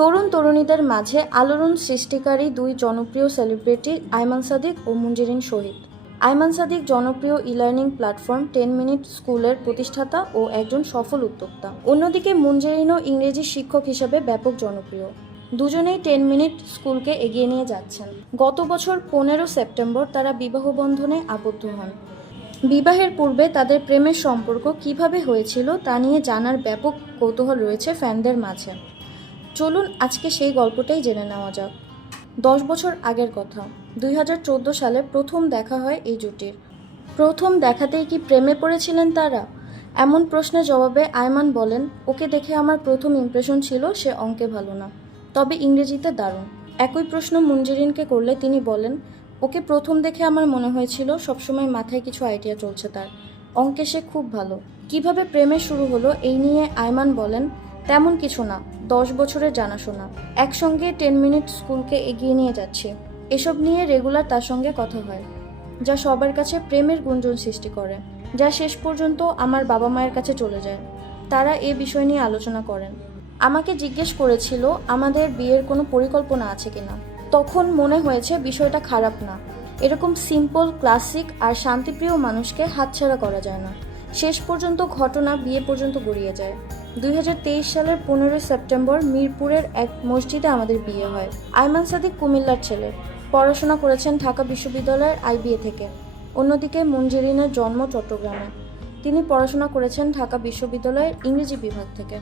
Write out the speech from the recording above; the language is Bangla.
তরুণ তরুণীদের মাঝে আলোড়ন সৃষ্টিকারী দুই জনপ্রিয় সেলিব্রিটি আইমান সাদিক ও মুঞ্জেরিন শহীদ। আইমান সাদিক জনপ্রিয় E learning platform ten minute স্কুলের প্রতিষ্ঠাতা ও একজন সফল উদ্যোক্তা। অন্যদিকে মুঞ্জেরিনও ইংরেজি শিক্ষক হিসেবে ব্যাপক জনপ্রিয়। দুজনেই টেন মিনিট স্কুলকে এগিয়ে নিয়ে যাচ্ছেন। গত বছর পনেরো সেপ্টেম্বর তারা বিবাহ বন্ধনে আবদ্ধ হন। বিবাহের পূর্বে তাদের প্রেমের সম্পর্ক কীভাবে হয়েছিল তা নিয়ে জানার ব্যাপক কৌতূহল রয়েছে ফ্যানদের মাঝে। চলুন আজকে সেই গল্পটাই জেনে নেওয়া যাক। দশ বছর আগের কথা, দুই হাজার চোদ্দ সালে প্রথম দেখা হয় এই জুটির। প্রথম দেখাতেই কি প্রেমে পড়েছিলেন তারা? এমন প্রশ্নের জবাবে আয়মান বলেন, ওকে দেখে আমার প্রথম ইমপ্রেশন ছিল সে অঙ্কে ভালো না। তবে ইংরেজিতে দারুণ। একই প্রশ্ন মুঞ্জেরিনকে করলে তিনি বলেন, ওকে প্রথম দেখে আমার মনে হয়েছিল সবসময় মাথায় কিছু আইডিয়া চলছে তার। অঙ্কে সে খুব ভালো। কীভাবে প্রেমে শুরু হলো এই নিয়ে আয়মান বলেন তেমন কিছু না, দশ বছরের জানাশোনা। একসঙ্গে টেন মিনিট স্কুলকে এগিয়ে নিয়ে যাচ্ছে। এসব নিয়ে রেগুলার তার সঙ্গে কথা হয়, যা সবার কাছে প্রেমের গুঞ্জন সৃষ্টি করে, যা শেষ পর্যন্ত আমার বাবা মায়ের কাছে চলে যায়। তারা এ বিষয় নিয়ে আলোচনা করেন। আমাকে জিজ্ঞেস করেছিল, আমাদের বিয়ের কোনো পরিকল্পনা আছে কিনা? তখন মনে হয়েছে বিষয়টা খারাপ না। এরকম সিম্পল ক্লাসিক আর শান্তিপ্রিয় মানুষকে হাতছাড়া করা যায় না। শেষ পর্যন্ত ঘটনা বিয়ে পর্যন্ত গড়িয়ে যায়। দুই হাজার তেইশ সালের পনেরোই সেপ্টেম্বর মিরপুরের এক মসজিদে আমাদের বিয়ে হয়। আইমান সাদিক কুমিল্লার ছেলে। পড়াশোনা করেছেন ঢাকা বিশ্ববিদ্যালয়ের আইবিএ থেকে। অন্যদিকে মঞ্জুরিনের জন্ম চট্টগ্রামে। তিনি পড়াশোনা করেছেন ঢাকা বিশ্ববিদ্যালয়ের ইংরেজি বিভাগ থেকে।